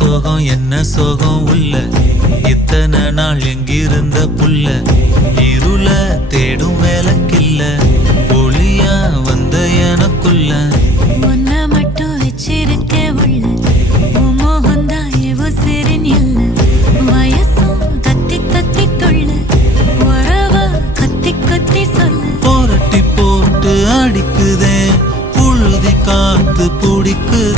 சோகம் என்ன சோகம் உள்ள இத்தனை நாள் எங்கிருந்த புல்ல இருள தேடும் வேலைக்கில்ல ஒளியா வந்த எனக்குள்ள ஒன்ன மட்டும் வச்சிருக்க உள்ள மோகந்தான் எவோ சிறின் இல்ல வயசும் கத்தி கத்தி தொள்ள உறவா கத்தி கத்தி சொல்ல போரட்டி போட்டு அடிக்குதே புழுதி காத்து பிடிக்குதே